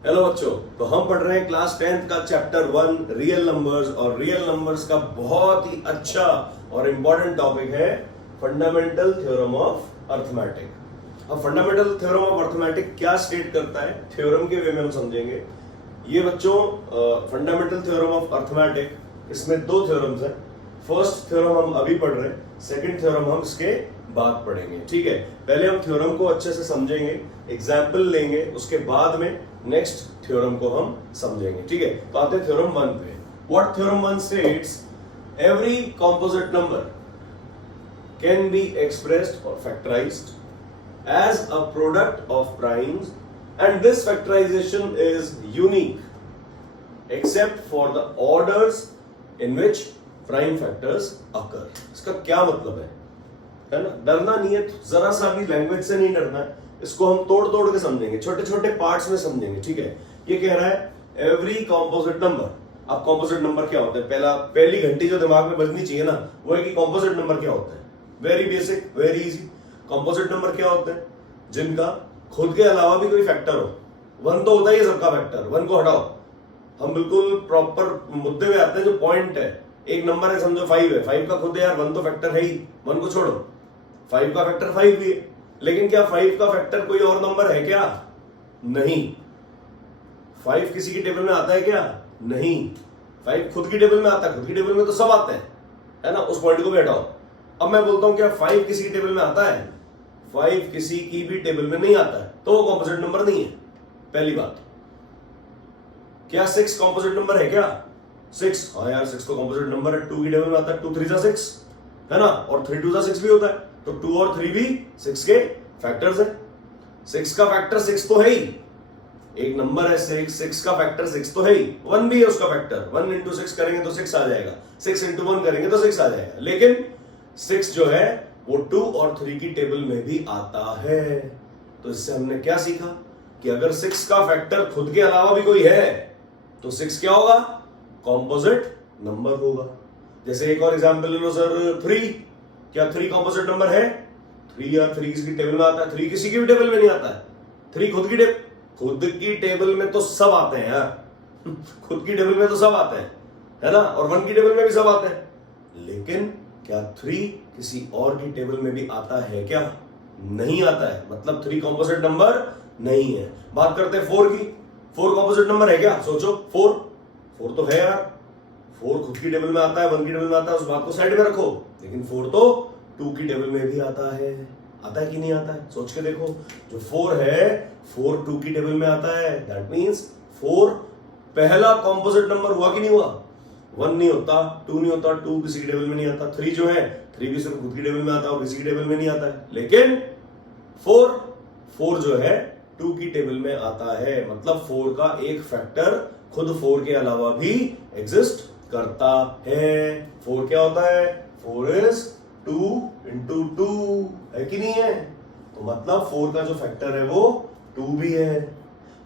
Hello बच्चों, तो हम पढ़ रहे हैं क्लास 10th का चैप्टर 1 रियल नंबर्स। और रियल नंबर्स का बहुत ही अच्छा और इंपॉर्टेंट टॉपिक है फंडामेंटल थ्योरम ऑफ अर्थमेटिक। अब फंडामेंटल थ्योरम ऑफ अर्थमेटिक क्या स्टेट करता है, थ्योरम के वे में हम समझेंगे ये बच्चों। फंडामेंटल थ्योरम ऑफ अर्थमेटिक, इसमें दो थ्योरम्स हैं। फर्स्ट थ्योरम हम अभी पढ़ रहे हैं, सेकंड थ्योरम हम इसके बाद पढ़ेंगे। ठीक है, पहले हम थ्योरम को अच्छे से समझेंगे, एग्जाम्पल लेंगे, उसके बाद में नेक्स्ट थ्योरम को हम समझेंगे। ठीक है, तो आते हैं थ्योरम 1 पे। What theorem 1 states, every composite number can be expressed और factorised as a product of primes and this factorisation is unique except for the orders in which prime factors occur. इसका क्या मतलब है ना? डरना नहीं है, जरा सा भी लैंग्वेज से नहीं डरना है। इसको हम तोड़ तोड़ के समझेंगे, छोटे छोटे पार्ट्स में समझेंगे। ठीक है, ये कह रहा है एवरी कॉम्पोजिट नंबर। अब कॉम्पोजिट नंबर क्या होता है? पहली घंटी जो दिमाग में बजनी चाहिए ना, वो है कि कॉम्पोजिट नंबर क्या होता है। Very basic, very easy. Composite number क्या होते हैं? जिनका खुद के अलावा भी कोई फैक्टर हो। वन तो होता ही है सबका फैक्टर, वन को हटाओ। हम बिल्कुल प्रॉपर मुद्दे में आते हैं, जो पॉइंट है। एक नंबर है, समझो 5 है, 5 का खुद है यार, वन तो फैक्टर है ही, वन को छोड़ो। 5 का फैक्टर 5 भी है, लेकिन क्या 5 का फैक्टर कोई और नंबर है क्या? नहीं। 5 किसी की टेबल में आता है क्या? नहीं। 5 खुद की टेबल में आता है, खुद की टेबल में तो सब आते हैं, है ना? उस पॉइंट को भी हटाओ। अब मैं बोलता हूं क्या 5 किसी की टेबल में आता है? 5 किसी की भी टेबल में नहीं आता है, तो वो कॉम्पोजिट नंबर नहीं है। पहली बात। क्या 6 कॉम्पोजिट नंबर है क्या? 6, हाँ यार 6 तो कॉम्पोजिट नंबर है, 2 की टेबल में आता है, 2 3 जा 6, है ना? और 3 2 जा 6 भी होता है, तो 2 और 3 भी 6 के फैक्टर्स हैं। 6 का फैक्टर 6 तो है ही, एक नंबर है 6, 6 का फैक्टर 6 तो है ही। 1 भी है उसका फैक्टर, 1 इंटू 6 करेंगे तो 6 आ जाएगा, 6 इंटू 1 करेंगे तो 6 आ जाएगा। लेकिन 6 जो है वो 2 और 3 की टेबल में भी आता है। तो इससे हमने क्या सीखा कि अगर 6 का फैक्टर खुद के अलावा भी कोई है तो 6 क्या होगा? कॉम्पोजिट नंबर होगा। जैसे एक और एग्जांपल ले लो सर, 3। क्या 3 कॉम्पोजिट नंबर है? 3 यार 3 किसी की टेबल में आता है? 3 किसी की भी टेबल में नहीं आता है। 3 खुद की टेबल में तो सब आते हैं यार। खुद की टेबल में तो सब आते हैं, है ना? और 1 की टेबल में भी सब आते हैं। लेकिन क्या 3 किसी और की टेबल में भी आता है क्या? नहीं आता है, मतलब 3 कॉम्पोजिट नंबर नहीं है। बात करते हैं 4 की। 4 कॉम्पोजिट नंबर है क्या? सोचो, 4 तो है यार। 4 खुद की टेबल में आता है, 1 की टेबल में आता है, उस बात को साइड में रखो। लेकिन 4 तो 2 की टेबल में भी आता है कि नहीं आता है? सोच के देखो, जो 4 है 4 2 की टेबल में आता है। दैट मींस 4 पहला कॉम्पोजिट नंबर हुआ कि नहीं हुआ? 1 नहीं होता, 2 नहीं होता, 2 किसी की टेबल में नहीं आता। 3 जो है, 3 भी सिर्फ खुद की टेबल में आता है और किसी की टेबल में नहीं आता है। लेकिन 4 जो है 2 की टेबल में आता है, मतलब 4 का एक फैक्टर खुद 4 के अलावा भी एग्जिस्ट करता है। 4 क्या होता है? 4 इज 2 इंटू 2, है कि नहीं है? तो मतलब 4 का जो फैक्टर है वो 2 भी है।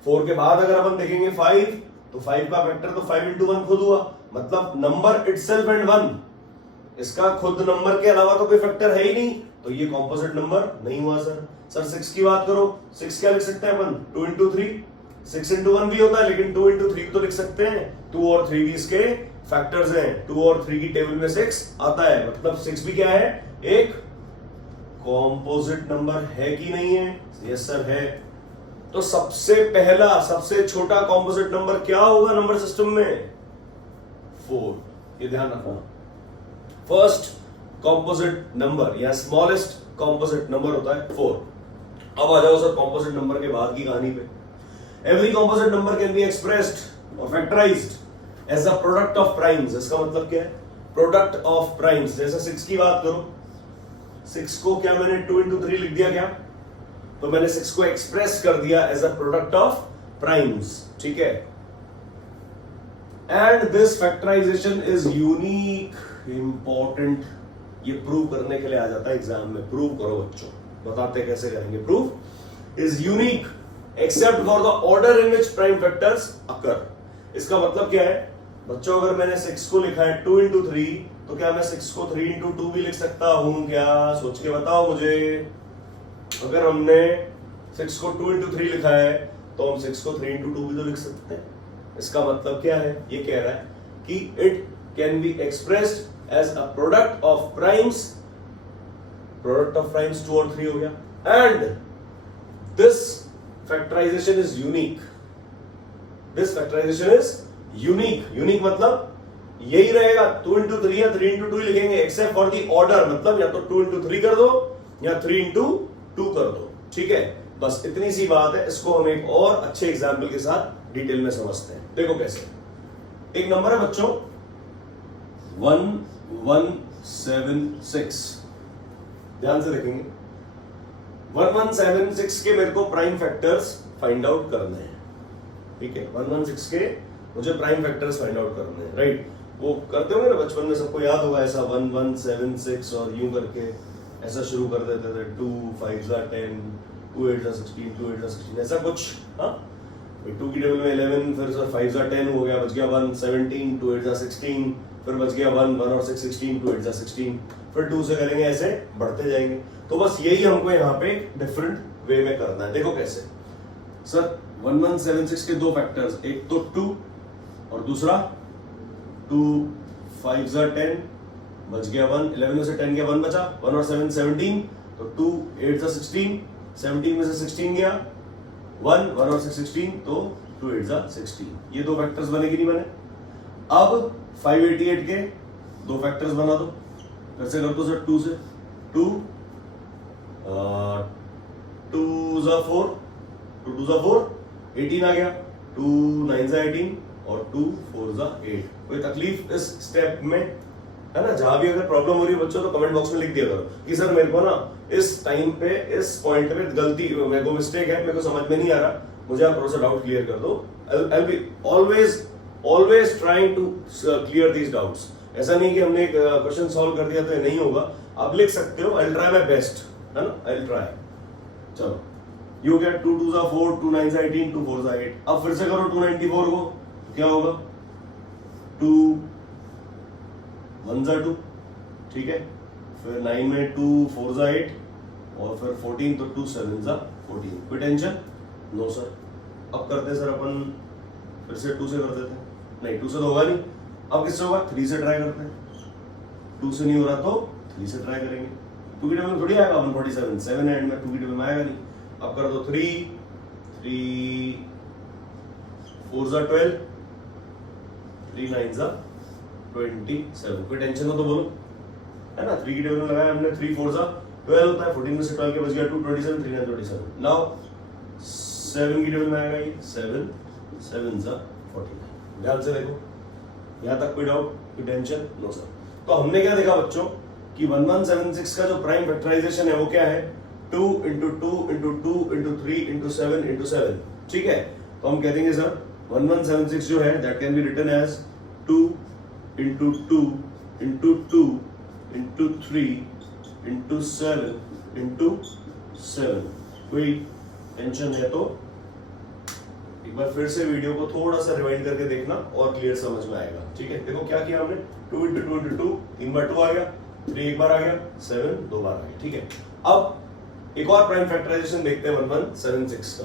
4 के बाद अगर अपन देखेंगे 5, तो 5 का फैक्टर तो 5 इंटू 1 खुद हुआ, मतलब नंबर इटसेल्फ एंड 1। इसका खुद नंबर के अलावा तो कोई फैक्टर है ही नहीं, तो ये कॉम्पोजिट नंबर नहीं हुआ सर 6 की बात करो, 6 क्या लिख सकते हैं अपन? 2 इंटू 3। 6 इंटू 1 भी होता है, लेकिन 2 इंटू 3 तो लिख सकते हैं। 2 और 3 भी इसके फैक्टर्स हैं। 2 और 3 की टेबल में 6 आता है, मतलब 6 भी क्या है? एक कॉम्पोजिट नंबर है कि नहीं है? यस सर है। तो सबसे पहला, सबसे छोटा कॉम्पोजिट नंबर क्या होगा नंबर सिस्टम में? 4। ये ध्यान रखना, फर्स्ट कॉम्पोजिट नंबर या स्मॉलेस्ट कॉम्पोजिट नंबर होता है 4। अब आ जाओ सर कॉम्पोजिट नंबर के बाद की कहानी पे। Every composite number can be expressed और factorised as a product of primes. इसका मतलब क्या है? Product of primes. जैसे 6 की बात करो, 6 को क्या मैंने 2 इंटू 3 लिख दिया क्या? तो मैंने 6 को एक्सप्रेस कर दिया as a product of primes. ठीक है, and this factorisation is unique, important. ये प्रूव करने के लिए आ जाता है एग्जाम में। प्रूव करो बच्चों, बताते कैसे करेंगे। Proof is unique except for the order in which prime factors occur. इसका मतलब क्या है बच्चों? अगर मैंने 6 को लिखा है 2 इंटू 3, तो क्या मैं 6 को 3 इंटू 2 भी लिख सकता हूं क्या? सोच के बताओ मुझे। अगर हमने 6 को 2 इंटू 3 लिखा है, तो हम 6 को 3 इंटू 2 भी तो लिख सकते हैं। इसका मतलब क्या है, ये कह रहा है कि it can be expressed as a product of primes, product of primes 2 और 3 हो गया, and this factorisation is unique, this factorisation is unique. Unique मतलब यही रहेगा, 2 इंटू 3 या 3 इंटू 2 ही लिखेंगे, एक्सेप्ट फॉर दी ऑर्डर, मतलब या तो 2 इंटू 3 कर दो या 3 इंटू 2 कर दो, ठीक है। बस इतनी सी बात है, इसको हम एक और अच्छे एग्जाम्पल के साथ डिटेल में समझते हैं। देखो कैसे, एक नंबर है बच्चों 1176, ध्यान से देखेंगे। 1176 के मेरे को प्राइम फैक्टर्स फाइंड आउट करने हैं, ठीक है। 116 के मुझे प्राइम फैक्टर्स फाइंड आउट करने हैं, राइट। वो करते होंगे ना बचपन में, सबको याद होगा ऐसा 1176 और यूं करके ऐसा शुरू कर देते थे, 2 5 10, 2 8 16, 2 8 16 ऐसा कुछ, हाँ। 2 की टेबल में 11, फिर 5 10 हो गया, बच गया 1 17, 2 8 16, फिर बच गया 1 1 और 6 16, 2 8 16, फिर 2 से करेंगे, ऐसे बढ़ते जाएंगे। तो बस यही हमको यहाँ पे डिफरेंट वे में करना है। देखो कैसे सर, 1176 के 2 फैक्टर्स, एक तो 2 और दूसरा 2 5 10, बच गया 1, 11 में से 10 गया 1 बचा, 1 और 7 17, तो 2 8 16, 17 में से 16 गया 1 और 6 16, तो 2 8 16, ये 2 फैक्टर्स बने कि नहीं बने। अब 588 के 2 फैक्टर्स बना दो, कैसे कर दो सर, 2 से 2 2 4, 2 2 4 18 आ गया, 2 9 18 और 2 4 8। कोई तकलीफ इस स्टेप में है ना? जहां भी अगर प्रॉब्लम हो रही है बच्चों तो कमेंट बॉक्स में लिख दिया करो कि सर मेरे को ना इस टाइम पे इस पॉइंट पे गलती, मेरे को मिस्टेक है, मेरे को समझ में नहीं आ रहा, मुझे आप थोड़ा सा डाउट क्लियर कर दो। I'll be always trying to clear these doubts। ऐसा नहीं कि हमने एक क्वेश्चन सॉल्व कर दिया तो ये नहीं होगा, आप लिख सकते हो, I'll try my best, है ना, I'll try। चलो, यू गेट 2 2 4, 2 9 18, 2 4 8। अब फिर से करो 294 को, तो क्या होगा, 2 1 2, ठीक है, फिर 9 में 2 4 8 और फिर 14, तो 2 7 14। कोई टेंशन नो सर। अब करते सर अपन फिर से 2 से कर देते हैं, नहीं 2 से तो होगा नहीं, अब किससे होगा, 3 से ट्राई करते हैं। 2 से नहीं हो रहा तो 3 से ट्राई करेंगे। 2 की टेबल में थोड़ी आएगा 147, 7 है एंड में, 2 की टेबल में आएगा नहीं। अब कर दो 3 4 12, 3 9 27। कोई टेंशन हो तो बोलो, है ना। 3 की टेबल में लगाया हमने, 3 4 12 होता है, 14 में से 12 के बच गया 2 27, 3 9 27। नाउ 7 की टेबल में आएगा ये 7 7 49। ध्यान से देखो, यहां तक कोई डाउट, कोई टेंशन नो सर। तो हमने क्या देखा बच्चों कि 1176 का जो प्राइम फैक्टराइजेशन है वो क्या है, 2 into 2 into 2 into 3 into 7 into 7, ठीक है। तो हम कह देंगे सर 1176 जो है that can be written as 2 into 2 into 2 into 3 into 7 into 7। कोई टेंशन है तो एक बार फिर से वीडियो को थोड़ा सा रिवाइंड करके देखना और क्लियर समझ में आएगा, ठीक है। देखो क्या किया हमने, 2 इंटू 2 इंटू 2, 3 बार 2 आ गया, 3 एक बार आ गया, 7 2 बार आ गया, ठीक है। अब एक और प्राइम फैक्टराइजेशन देखते हैं 1176 का।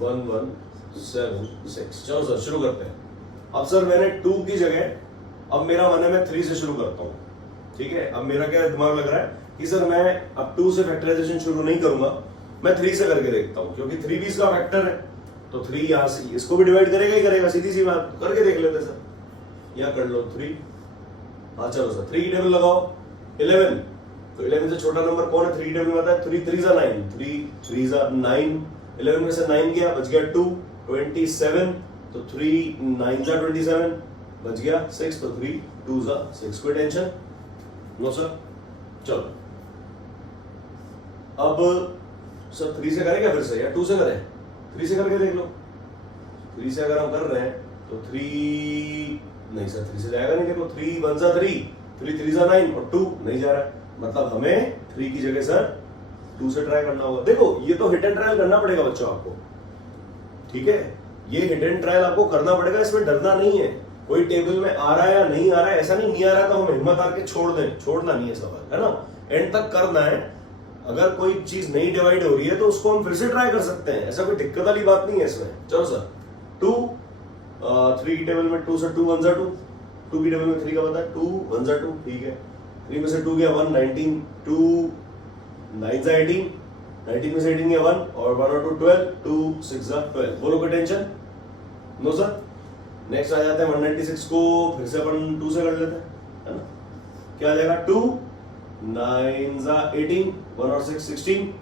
1176, चलो सर शुरू करते हैं। अब सर मैंने 2 की जगह, अब मेरा मन है मैं 3 से शुरू करता हूं, ठीक है। अब मेरा क्या दिमाग लग रहा है कि सर मैं अब 2 से फैक्टराइजेशन शुरू नहीं करूंगा, मैं 3 से करके देखता हूं, क्योंकि 3 भी इसका फैक्टर है, तो 3 यहां से इसको भी डिवाइड करेगा ही करेगा, सीधी सी बात, करके देख लेते सर। यहां कर लो 3, हाँ चलो सर 3 की टेबल लगाओ 11, तो 11 से छोटा नंबर कौन है 3 की टेबल में आता है, 3 3 9, 3 3 9, 11 में से 9 गया, बच गया 2 27, तो 3 9 27, बच गया 6, तो 3 2 6। कोई टेंशन नो सर। चलो अब सर 3 से करें क्या फिर से, या 2 से करें, 3 से करके देख लो। 3 से अगर हम कर रहे हैं तो 3 नहीं सर 3 से जाएगा नहीं, देखो 3 1 3, 3 3 9 और 2 नहीं जा रहा है, मतलब हमें 3 की जगह सर 2 से ट्राई करना होगा। देखो ये तो हिट एंड ट्रायल करना पड़ेगा बच्चों आपको, ठीक है, ये हिट एंड ट्रायल आपको करना पड़ेगा, इसमें डरना नहीं है। कोई टेबल में आ रहा है या नहीं आ रहा है, ऐसा नहीं आ रहा तो हम हिम्मत हार के छोड़ दें, छोड़ना नहीं है सवाल, है ना, एंड तक करना है। अगर कोई चीज नहीं डिवाइड हो रही है तो उसको हम फिर से ट्राई कर सकते हैं, ऐसा कोई दिक्कत वाली बात नहीं है इसमें। चलो सर 2 3 की टेबल में 2 से 2 1 2, 2 की टेबल में 3 का पता है 2 1 2, ठीक है। 3 में से 2 गया 1, 19, 2 9 से 18, 19 में से 18 गया 1 और 1 और 2 12, 2 6 12। बोलो कोई टेंशन? No sir. नेक्स्ट आ जाते हैं 196 को फिर से अपन 2 से कर लेते हैं, है ना। क्या आ जाएगा 2 9 18, 1 और 6 16,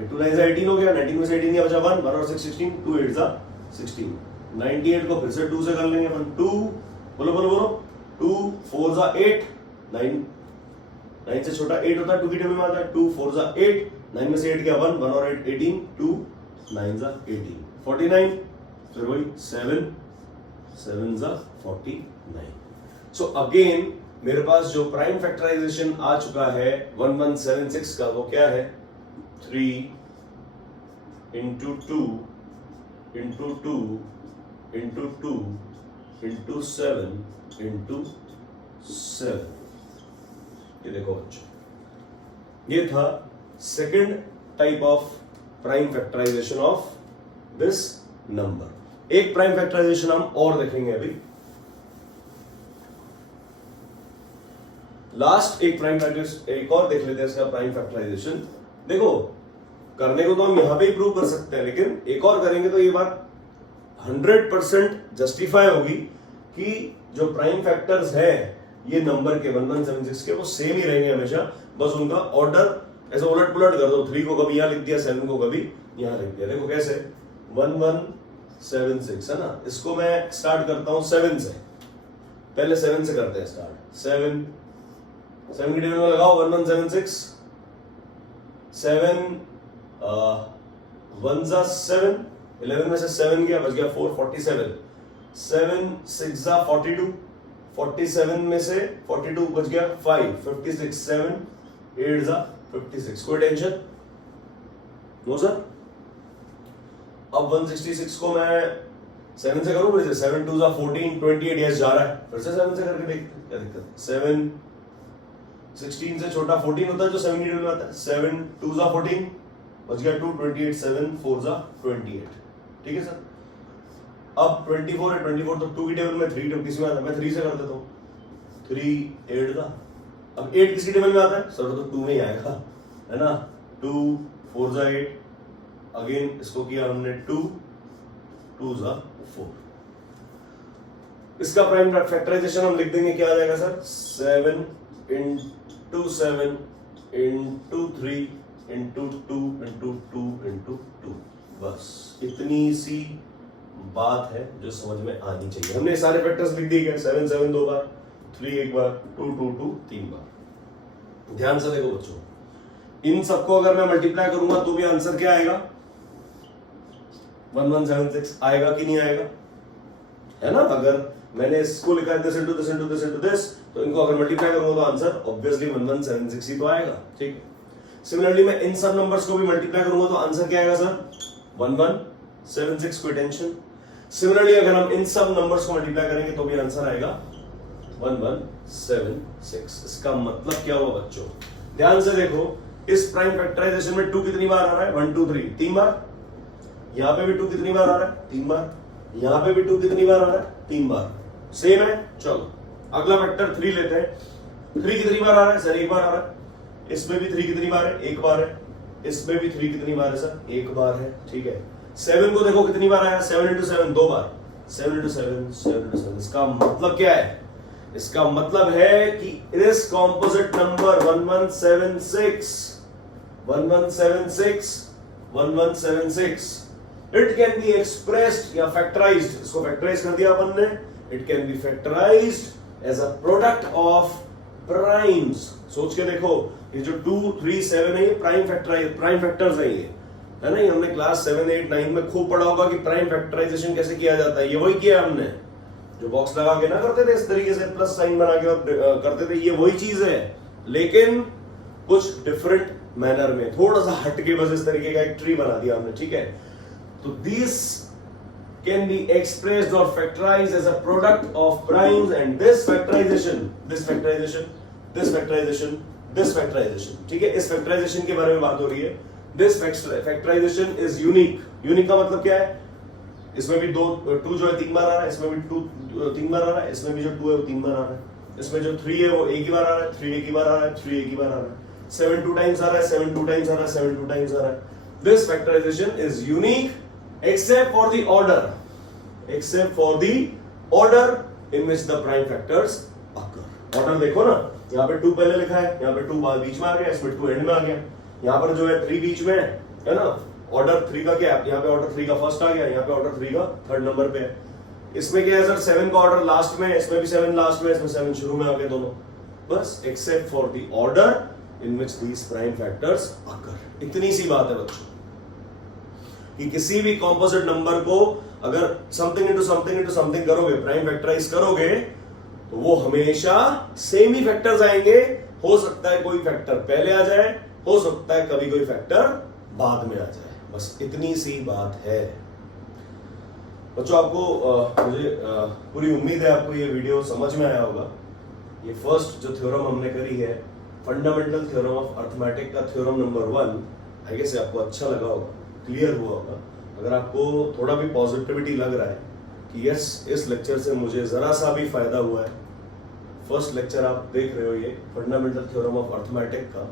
2 9 18 हो गया, 19 में से 18 गया बचा 1, 1 और 6 16, 2 8 16। 98 को फिर से 2 से कर लेंगे अपन, 2 बोलो बोलो बोलो 2 4 8, 9 से छोटा 8 होता है, 2 की टेबल में आता है 2 4 8, 9 में से 8 गया 1, 1 और 8 18, 2 9 18 49, फिर वही 7 49। सो अगेन मेरे पास जो प्राइम फैक्टराइजेशन आ चुका है 1176 का, वो क्या है 3 into 2 into 2 into 2 into 7 into 7। ये देखो बच्चों, ये था second type of prime factorization of this number. एक प्राइम फैक्टराइजेशन हम और देखेंगे अभी, लास्ट एक प्राइम फैक्टराइजेशन एक और देख लेते हैं इसका प्राइम फैक्टराइजेशन। देखो करने को तो हम यहां पे ही प्रूव कर सकते हैं, लेकिन एक और करेंगे तो ये बात 100% जस्टिफाई होगी कि जो प्राइम फैक्टर्स है ये नंबर के 1176 के वो सेम ही रहेंगे हमेशा, बस उनका ऑर्डर ऐसे उलट पुलट कर दो। 3 को कभी यहां लिख दिया, 7 को कभी यहां लिख दिया। देखो कैसे 1176 है ना, इसको मैं स्टार्ट करता हूं 7 से, पहले 7 से करते हैं स्टार्ट। 7 की टेबल में लगाओ 1176, 7 1 7, 11 में से 7 गया बच गया 4 47, 7 6 42, 47 में से 42 बच गया 5 56, 7 8 56। कोई टेंशन? No sir. अब 166 को मैं 7 से करूं, फिर से 7 2 14 28, यस जा रहा है, फिर से 7 से करके देखते हैं क्या दिक्कत है। 7 16 से छोटा 14 होता है जो 7 की टेबल में आता है, 7 2 14 बच गया 2 28, 7 4 28, ठीक है सर। अब 24 है, 24 तो 2 की टेबल में 3 किसी में आता है, मैं 3 से कर देता हूँ, 3 8 था। अब 8 किसी टेबल में आता है सर, तो 2 में ही आएगा, है ना। 2 4 8, अगेन इसको किया हमने 2 2 4। इसका प्राइम फैक्टराइजेशन हम लिख देंगे, क्या आ जाएगा sir 7 into 7 into 3 into 2 into 2 into 2। बस इतनी सी बात है जो समझ में आनी चाहिए। हमने सारे फैक्टर्स लिख दिए, 7 7 2 बार, 3 एक बार, 2 2 2 3 बार। ध्यान से देखो बच्चों, इन सबको अगर मैं मल्टीप्लाई करूंगा तो भी आंसर क्या आएगा 1176 आएगा कि नहीं आएगा, है ना। अगर मैंने इसको लिखा है this into this into this into this, तो इनको अगर मल्टीप्लाई करूंगा तो आंसर ऑब्वियसली 1176 ही तो आएगा, ठीक है। सिमिलरली मैं इन सब नंबर्स को भी मल्टीप्लाई करूंगा तो आंसर क्या आएगा सर 1176। कोई टेंशन? सिमिलरली अगर हम इन सब नंबर्स को मल्टीप्लाई करेंगे तो भी आंसर आएगा 1176। इसका मतलब क्या हुआ बच्चों, ध्यान से देखो, इस प्राइम फैक्टराइजेशन में 2 कितनी बार आ रहा है 1 2 3 3 बार, यहां पे भी 2 कितनी बार आ रहा है 3 बार, यहां पे भी 2 कितनी बार आ रहा है 3 बार, सेम है। चलो अगला फैक्टर 3 लेते हैं। 3 कितनी बार आ रहा है सर 1 बार आ रहा है, इसमें भी 3 कितनी बार है 1 बार है, इसमें भी 3 कितनी बार है सर 1 बार है, ठीक है। 7 को देखो कितनी बार आया 7 इंटू 7 2 बार, 7 इंटू 7 7 इंटू 7। इसका मतलब क्या है, इसका मतलब है कि इस composite number 1176 it can be expressed या फैक्टराइज्ड, इसको फैक्टराइज कर दिया अपन ने, it can be factorized as a product of primes. सोच के देखो, ये जो 2 3 7 है ये प्राइम फैक्टर्स है, ये है ना। ये हमने क्लास 7 8 9 में खूब पढ़ा होगा कि प्राइम फैक्टराइजेशन कैसे किया जाता है। ये वही किया हमने, जो बॉक्स लगा के ना करते थे इस तरीके से प्लस साइन बना के और करते थे, ये वही चीज है, लेकिन कुछ डिफरेंट मैनर में, थोड़ा सा हटके बस इस तरीके का एक ट्री बना दिया हमने, ठीक है। तो दिस कैन बी एक्सप्रेस्ड और factorised as a product of primes, and this factorization this factorization, ठीक है, इस फैक्टराइजेशन के बारे में बात हो रही है। This factorisation is unique. Unique का मतलब क्या है? इसमें भी 2 जो है 3 बार आ रहा है, इसमें भी 2 3 बार आ रहा है, इसमें भी जो 2 है वो 3 बार आ रहा है, इसमें जो 3 है वो एक ही बार आ रहा है, 3 एक ही बार आ रहा है, 3 एक ही बार आ रहा है, 7 2 टाइम्स आ रहा है, 7 2 टाइम्स आ रहा है, 7 2 टाइम्स आ रहा है। This factorisation is unique except for the order, except for the order in which the prime factors occur. Order देखो ना, यहाँ पे 2 पहले लिखा है, यहाँ पे 2 बाद बीच में आ गया, इसमें 2 एंड में आ गया, यहाँ पर जो है 3 बीच में है ना। ऑर्डर 3 का क्या है? यहाँ पे ऑर्डर 3 का फर्स्ट आ गया, यहाँ पे ऑर्डर 3 का थर्ड नंबर पे है। इसमें क्या है सर? 7 का ऑर्डर लास्ट में, इसमें भी 7 लास्ट में, इसमें 7 शुरू में आ गए दोनों। बस except for the order in which these prime factors occur. इतनी सी बात है बच्चों कि किसी भी कॉम्पोजिट नंबर को अगर something into something into something करोगे, प्राइम फैक्टराइज करोगे, तो वो हमेशा सेम ही फैक्टर्स आएंगे। हो सकता है कोई फैक्टर पहले आ जाए, हो सकता है कभी कोई फैक्टर बाद में आ जाए। बस इतनी सी बात है बच्चों। आपको मुझे पूरी उम्मीद है आपको ये वीडियो समझ में आया होगा। ये फर्स्ट जो थ्योरम हमने करी है, फंडामेंटल थ्योरम ऑफ अर्थमेटिक का थ्योरम नंबर 1, आई गेस आपको अच्छा लगा होगा, क्लियर हुआ होगा। अगर आपको थोड़ा भी पॉजिटिविटी लग रहा है कि यस, इस लेक्चर से मुझे जरा सा भी फायदा हुआ है, फर्स्ट लेक्चर आप देख रहे हो ये फंडामेंटल थ्योरम ऑफ अर्थमेटिक का,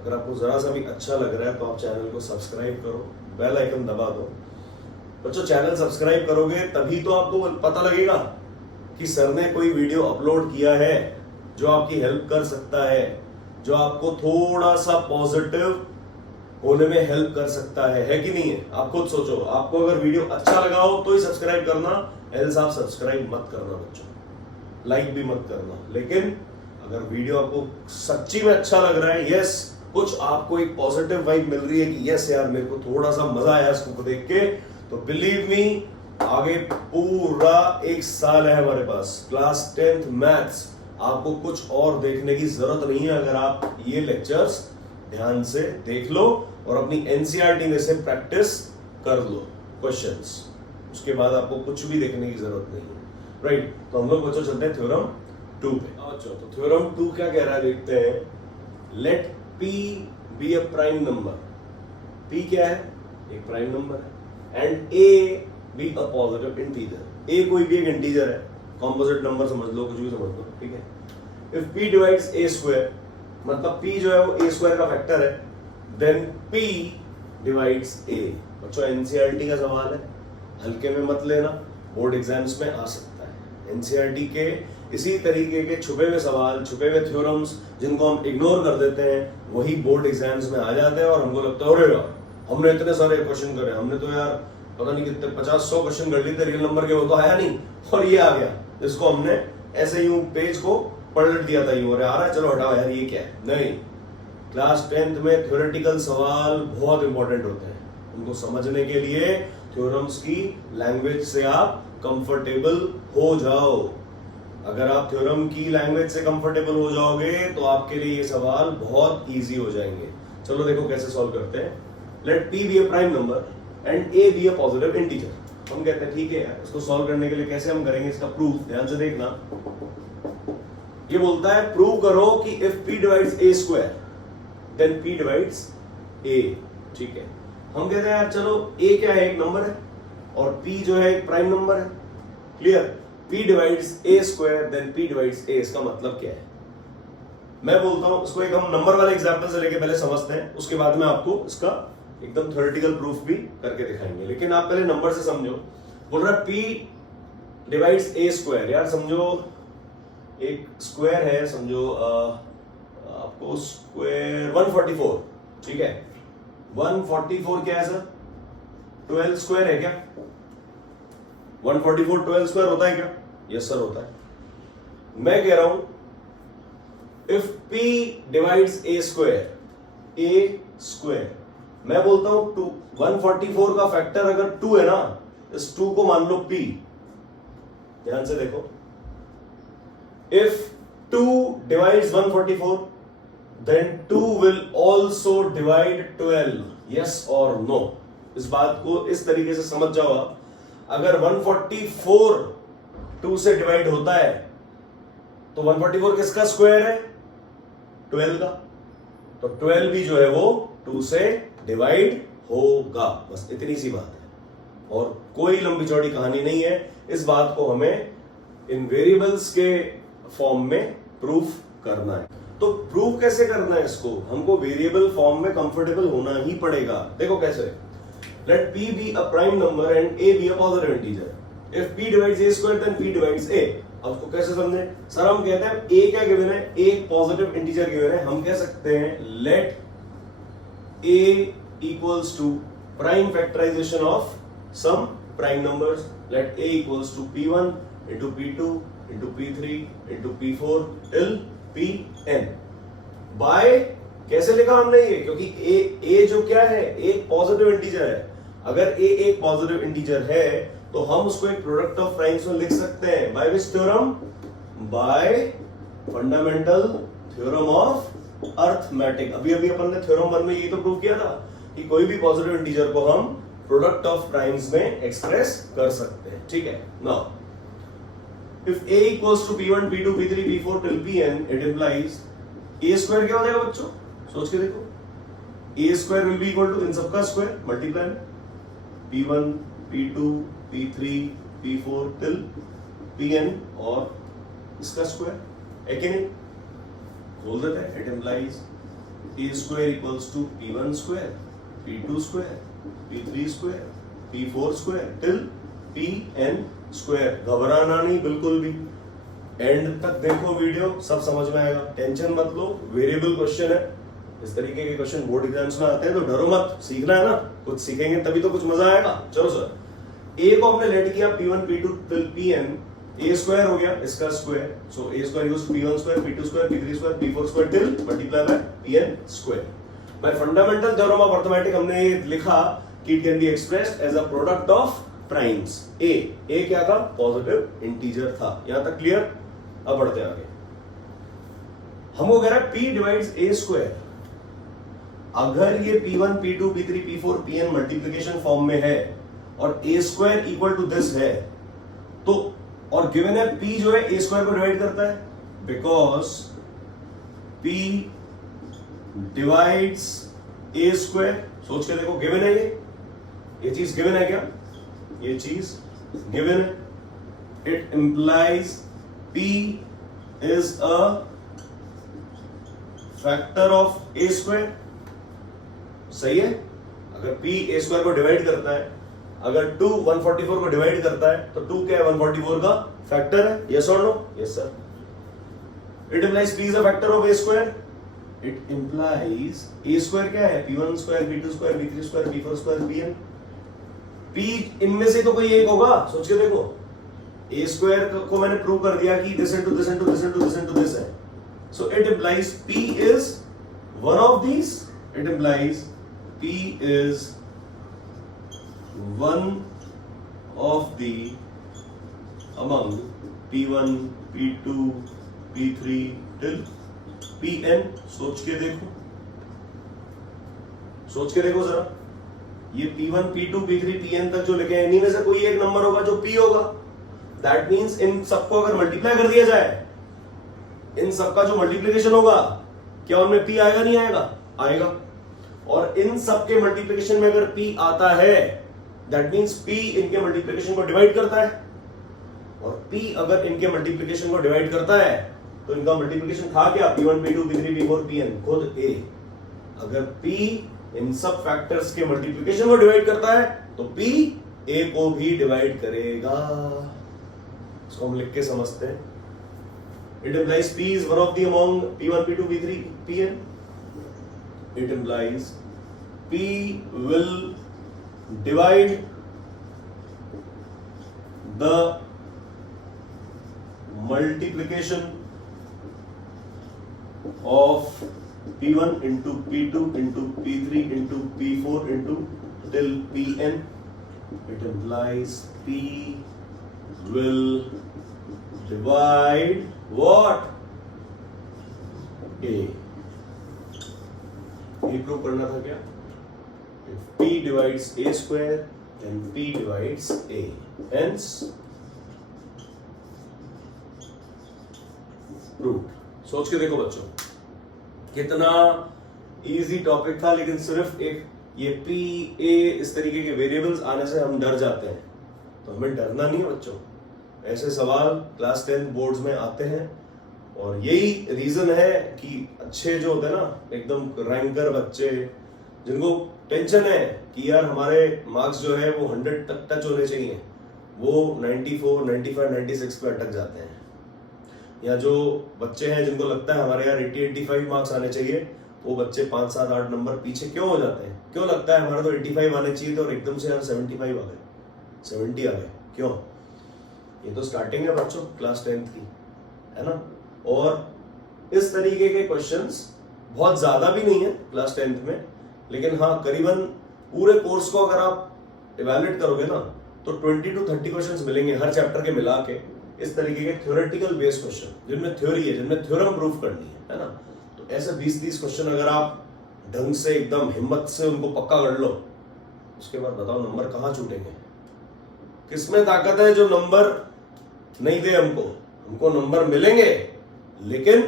अगर आपको जरा सा भी अच्छा लग रहा है तो आप चैनल को सब्सक्राइब करो, बेल आइकन दबा दो। बच्चों चैनल सब्सक्राइब करोगे तभी तो आपको पता लगेगा कि सर ने कोई वीडियो अपलोड किया है जो आपकी हेल्प कर सकता है, जो आपको थोड़ा सा पॉजिटिव होने में हेल्प कर सकता है कि नहीं है? आप खुद सोचो, आपको अगर वीडियो अच्छा लगा हो तो ही सब्सक्राइब करना, एल्स आप सब्सक्राइब मत करना बच्चों, लाइक भी मत करना। लेकिन अगर वीडियो आपको सच्ची में अच्छा लग रहा है, यस, कुछ आपको एक पॉजिटिव वाइब मिल रही है कि यस यार मेरे को थोड़ा सा मजा आया इसको देख के, तो बिलीव मी, आगे पूरा 1 साल है हमारे पास। क्लास 10th मैथ्स आपको कुछ और देखने की जरूरत नहीं है अगर आप ये लेक्चर्स ध्यान से देख लो और अपनी एनसीईआरटी में से प्रैक्टिस कर लो क्वेश्चंस। उसके बाद आपको कुछ भी देखने की जरूरत नहीं है, राइट? तो हम लोग बच्चों चलते हैं थ्योरम 2 पे। अच्छा, तो थ्योरम 2 क्या कह रहा है देखते हैं। Let P be a prime number. P क्या है? एक प्राइम नंबर है। And A be a positive integer. A कोई भी एक इंटीजर है, कॉम्पोजिट नंबर समझ लो, कुछ भी समझ लो, ठीक है। If P divides A square, मतलब P जो है वो A स्क्वायर का फैक्टर है, देन P डिवाइड्स A। बच्चों एनसीईआरटी का सवाल है, हल्के में मत लेना, बोर्ड एग्जाम्स में आ सकता है। एनसीईआरटी के इसी तरीके के छुपे हुए सवाल, छुपे हुए थ्योरम्स जिनको हम इग्नोर कर देते हैं, वही बोर्ड एग्जाम्स में आ जाते हैं और हमको लगता है अरे यार हमने इतने सारे क्वेश्चन करे, हमने तो यार पता नहीं कितने 50-100 क्वेश्चन कर लिए थे रियल नंबर के, वो तो आया नहीं और ये आ गया, इसको हमने ऐसे यूं पेज को पलट दिया था यूं, अरे आ रहा है चलो हटाओ यार ये क्या है। नहीं, क्लास 10th में थ्योरेटिकल सवाल बहुत इंपॉर्टेंट होते हैं, उनको समझने के लिए थ्योरम्स की लैंग्वेज से आप कंफर्टेबल हो जाओ। अगर आप थ्योरम की लैंग्वेज से कंफर्टेबल हो जाओगे तो आपके लिए ये सवाल बहुत इजी हो जाएंगे। चलो देखो कैसे सॉल्व करते हैं। Let P be a prime number and A be a positive integer. हम कहते हैं ठीक है यार, इसको सॉल्व करने के लिए कैसे हम करेंगे इसका प्रूफ, ध्यान से देखना। ये बोलता है प्रूव करो कि if P divides A square then P divides A, ठीक है। हम कहते हैं यार चलो A क्या है? एक नंबर है और P जो है एक प्राइम नंबर है, clear. P divides A square then P divides A, इसका मतलब क्या है? मैं बोलता हूं इसको एक हम नंबर वाले एग्जांपल से लेके पहले समझते हैं, उसके बाद में आपको इसका एकदम थ्योरेटिकल प्रूफ भी करके दिखाएंगे। लेकिन आप पहले नंबर से समझो। बोल रहा है P डिवाइड्स A स्क्वायर, यार समझो एक स्क्वायर है, समझो आपको स्क्वायर 144, ठीक है। 144 क्या है सर? 12 स्क्वायर है क्या? 144 12 स्क्वायर होता है क्या? यस सर होता है। मैं कह रहा हूं if P divides A square, A square, मैं बोलता हूं 144 का फैक्टर अगर 2 है ना, इस 2 को मान लो P। ध्यान से देखो, if 2 divides 144 then 2 will also divide 12, yes or no? इस बात को इस तरीके से समझ जाओ आप। अगर 144 2 से डिवाइड होता है तो 144 किसका स्क्वायर है? 12 का। तो 12 भी जो है वो 2 से डिवाइड होगा। बस इतनी सी बात है और कोई लंबी चौड़ी कहानी नहीं है। इस बात को हमें इन वेरिएबल्स के फॉर्म में प्रूफ करना है। तो प्रूफ कैसे करना है इसको? हमको वेरिएबल फॉर्म में कंफर्टेबल होना ही पड़ेगा। देखो कैसे, late p be a prime number and a be a positive integer. If p divides a square then p divides a. अब उसको कैसे समझे सर? हम कहते हैं a क्या गिवन है? एक पॉजिटिव इंटीजर गिवन है। हम कह सकते हैं late a equals to prime factorization of some prime numbers. Let a equals to p1 into p2 into p3 into p4 till pn. By कैसे लिखा हमने ये? क्योंकि a जो क्या है? एक पॉजिटिव इंटीजर है। अगर a एक पॉजिटिव इंटीजर है तो हम उसको एक प्रोडक्ट ऑफ प्राइम्स में लिख सकते हैं। By which theorem? Bye fundamental theorem of arithmetic. अभी अपन ने थ्योरम 1 में ये तो प्रूव किया था कि कोई भी पॉजिटिव इंटीजर को हम प्रोडक्ट ऑफ प्राइम्स में एक्सप्रेस कर सकते हैं। ठीक है। Now if a equals to p1 p2 p3 p4 till pn, it implies a square क्या हो जाएगा बच्चों? सोच के देखो, a square will be equal to इन सबका स्क्वायर मल्टीप्लाई में p1 p2 p3 p4 till pn और इसका स्क्वायर है कि नहीं? खोल देते हैं। It implies a square equals to p1 square p2 square p3 square p4 square till pn square. घबराना नहीं बिल्कुल भी, एंड तक देखो वीडियो, सब समझ में आएगा। टेंशन मत लो, वेरिएबल क्वेश्चन है। इस तरीके के क्वेश्चन बोर्ड एग्जाम्स में आते हैं तो डरो मत, सीखना है ना, कुछ सीखेंगे तभी तो कुछ मजा आएगा। चलो सर, ए को हमने लेट किया p1 p2 till pn, a square हो गया इसका square, so a square equals to p1 square p2 square p3 square p4 square till multiply by pn square. By fundamental theorem of arithmetic हमने ये लिखा कि it can be expressed as a product of primes. A क्या था? Positive integer था। यहां तक clear? अब बढ़ते आगे। हमको कह रहा है p डिवाइड्स a स्क्वायर। अगर ये p1 p2 p3 p4 pn multiplication form में है और a square equal to this है तो, और गिवन है p जो है a स्क्वायर को डिवाइड करता है, because p divides a square. सोच के देखो, गिवन है ये चीज गिवन है क्या? ये चीज गिवन है। It implies p is a factor of a square. सही है? अगर p a स्क्वायर को डिवाइड करता है, अगर 2 144 को डिवाइड करता है तो 2 क्या है? 144 का फैक्टर है। यस और no? Yes sir. It implies p is a factor of a square. It implies a square क्या है? p1 square p2 square p3 square p4 square pn। p इनमें से तो कोई एक होगा। सोच के देखो, a स्क्वायर को मैंने प्रूव कर दिया कि this into this into this into this into this है, so it implies p is one of these. It implies p is one of the among p1 p2 p3 till pn। सोच के देखो जरा, ये p1 p2 p3 pn तक जो लिखे हैं इन्हीं में से कोई एक नंबर होगा जो p होगा। दैट मींस इन सबको अगर मल्टीप्लाई कर दिया जाए, इन सबका जो मल्टीप्लिकेशन होगा, क्या उनमें p आएगा? नहीं आएगा? आएगा। और इन सबके मल्टीप्लिकेशन में अगर p आता है, दैट मींस p इनके मल्टीप्लिकेशन को डिवाइड करता है, और p अगर इनके मल्टीप्लिकेशन को डिवाइड करता है तो इनका मल्टीप्लिकेशन था क्या? p1 p2 p3 p4 pn, खुद a। अगर p इन सब फैक्टर्स के मल्टीप्लिकेशन को डिवाइड करता है तो p a को भी डिवाइड करेगा। इसको हम लिख के समझते हैं। It implies p is one of the among p1 p2 p3 pn। It implies p will divide the multiplication of p1 into p2 into p3 into p4 into till pn. It implies p will divide what? a। ये prove करना था क्या? If p divides a square then p divides a, hence proved। सोच के देखो बच्चों, कितना easy topic था, लेकिन सिर्फ एक ये पी ए इस तरीके के वेरिएबल्स आने से हम डर जाते हैं। तो हमें डरना नहीं है बच्चों, ऐसे सवाल क्लास 10 बोर्ड्स में आते हैं और यही रीजन है कि अच्छे जो होते हैं ना एकदम रैंकर बच्चे, जिनको टेंशन है कि यार हमारे मार्क्स जो है वो 100 तक टच होने चाहिए, वो 94, 95, 96 पे अटक जाते हैं। या जो बच्चे हैं जिनको लगता है हमारे यार 80, 85 मार्क्स आने चाहिए, वो बच्चे 5, 7, 8 नंबर पीछे क्यों हो जाते हैं? क्यों लगता है हमारा तो 85 आने चाहिए थे और एकदम से यार 75 आ गए, 70 आ गए, क्यों? ये तो स्टार्टिंग है बच्चों क्लास 10 की, है ना। और इस तरीके के क्वेश्चंस बहुत ज्यादा भी नहीं है क्लास 10 में, लेकिन हाँ करीबन पूरे कोर्स को अगर आप इवैल्यूएट करोगे ना तो 20 to 30 क्वेश्चंस मिलेंगे हर चैप्टर के मिला के, इस तरीके के थ्योरेटिकल बेस्ड क्वेश्चन जिनमें थ्योरी है, जिनमें थ्योरम प्रूफ करनी है ना। तो ऐसे 20-30 क्वेश्चन अगर आप ढंग से एकदम हिम्मत से उनको पक्का कर लो, उसके बाद बताओ नंबर कहाँ छूटेंगे? किसमें ताकत है जो नंबर नहीं दे हमको? हमको नंबर मिलेंगे, लेकिन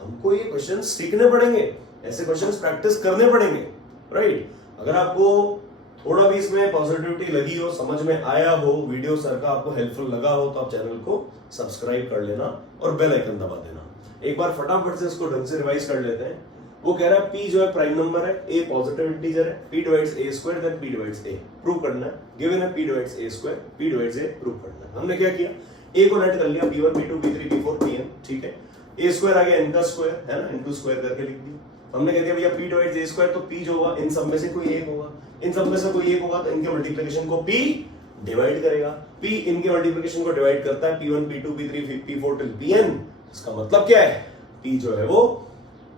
हमको ये क्वेश्चन सीखने पड़ेंगे, ऐसे क्वेश्चंस प्रैक्टिस करने पड़ेंगे, राइट। अगर आपको थोड़ा भी इसमें पॉजिटिविटी लगी हो, समझ में आया हो, वीडियो सर का आपको हेल्पफुल लगा हो, तो आप चैनल को सब्सक्राइब कर लेना और बेल आइकन दबा देना। एक बार फटाफट से इसको ढंग से रिवाइज कर लेते हैं। वो कह रहा है P जो है प्राइम नंबर है, A पॉजिटिव इंटीजर है, P divides A square then P divides A, prove करना है। गिवन है P divides A square, P divides A, prove करना है। हमने क्या किया, A को नेट कर लिया, P1 P2 P3 P4 Pn, ठीक है। A स्क्वायर आ गया, n का स्क्वायर है ना, इनटू स्क्वायर करके लिख दिया। हमने कह दिया भैया P डिवाइड्स A स्क्वायर, तो P जो होगा इन सब में से कोई एक होगा, इन सब में से कोई एक होगा तो इनके मल्टीप्लिकेशन को P डिवाइड करेगा। P इनके मल्टीप्लिकेशन को डिवाइड करता है, P1 P2 P3 P4 till Pn। इसका मतलब क्या है, P जो है वो,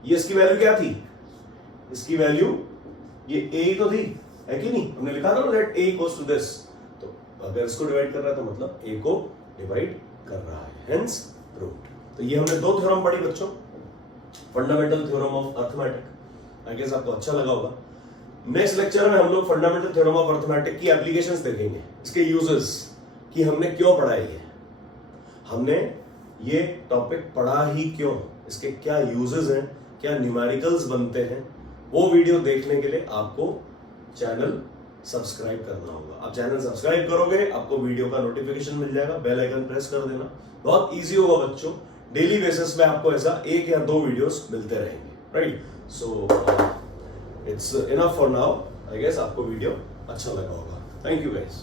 ये इसकी वैल्यू क्या थी, इसकी वैल्यू ये A ही तो थी, है कि नहीं? हमने लिखा था let A equals to this, तो अगर इसको डिवाइड कर रहा है तो मतलब A को डिवाइड कर रहा है, हेंस प्रूव्ड। तो ये हमने 2 थ्योरम पढ़ी बच्चों, fundamental theorem of arithmetic. I guess आपको अच्छा लगा होगा। नेक्स्ट लेक्चर में हम लोग फंडामेंटल थ्योरम ऑफ अर्थमेटिक की एप्लीकेशंस देखेंगे, इसके यूजेस, कि हमने क्यों पढ़ा है, हमने ये टॉपिक पढ़ा ही क्यों, इसके क्या यूजेस हैं, क्या न्यूमेरिकल्स बनते हैं। वो वीडियो देखने के लिए आपको चैनल सब्सक्राइब करना होगा। आप चैनल सब्सक्राइब करोगे, आपको वीडियो का नोटिफिकेशन मिल जाएगा, बेल आइकन प्रेस कर देना। बहुत इजी होगा बच्चों, डेली बेसिस पे आपको ऐसा 1 या 2 वीडियोस मिलते रहेंगे, right. So it's enough for now. I guess आपको वीडियो अच्छा लगा होगा। Thank you guys.